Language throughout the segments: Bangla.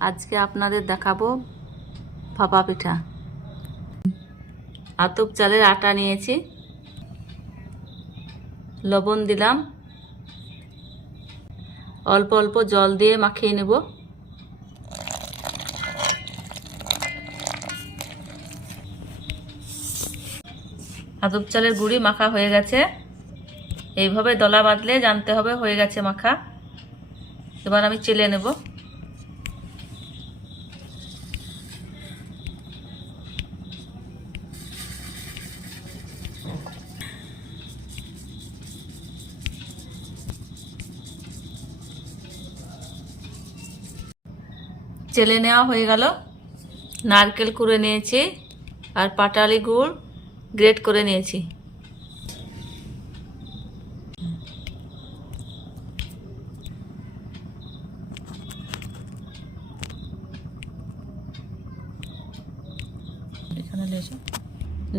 আজকে আপনাদের দেখাবো ভাপা পিঠা। আতপ চালের আটা নিয়েছি। লবণ দিলাম। অল্প অল্প জল দিয়ে মাখিয়ে নেব। আতপ চালের গুঁড়ি মাখা হয়ে গেছে। এইভাবে দলা বাঁধলে জানতে হবে হয়ে গেছে মাখা। এবার আমি চেলে নেব। চেলে নেওয়া হয়ে গেল। নারকেল কুড়ে নিয়েছি আর পাটালি গুড় গ্রেট করে নিয়েছি।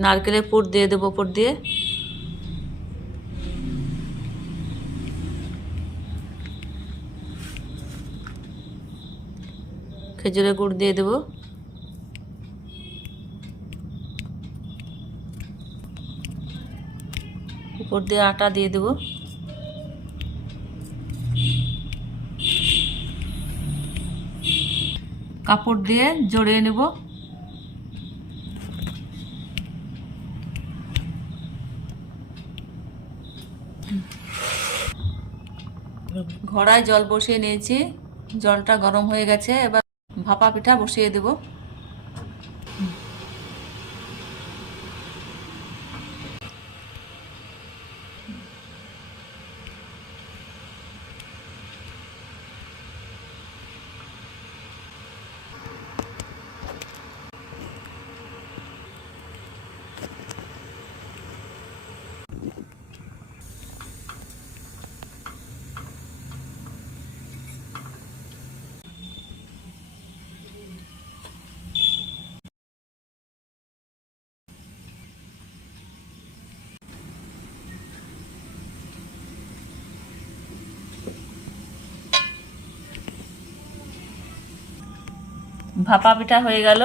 নারকেলের পুর দিয়ে দেবো উপর দিয়ে। খেজুরের গুড় দিয়ে দেবো। উপর দিয়ে আটা দিয়ে দেবো। কাপড় দিয়ে জড়িয়ে নেব। ঘড়ায় জল বসিয়ে নিয়েছি। জলটা গরম হয়ে গেছে, এবার ভাপা পিঠা বসিয়ে দেব। ভাপা পিঠা হয়ে গেল।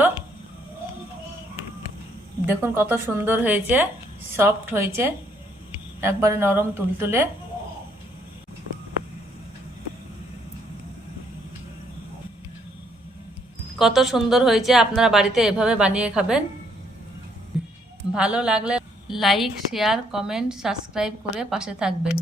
দেখুন কত সুন্দর হয়েছে সফট হয়েছে। একবারে নরম তুলতুলে। কত সুন্দর হয়েছে, আপনারা বাড়িতে এভাবে বানিয়ে খাবেন। ভালো লাগলে লাইক শেয়ার কমেন্ট সাবস্ক্রাইব করে পাশে থাকবেন।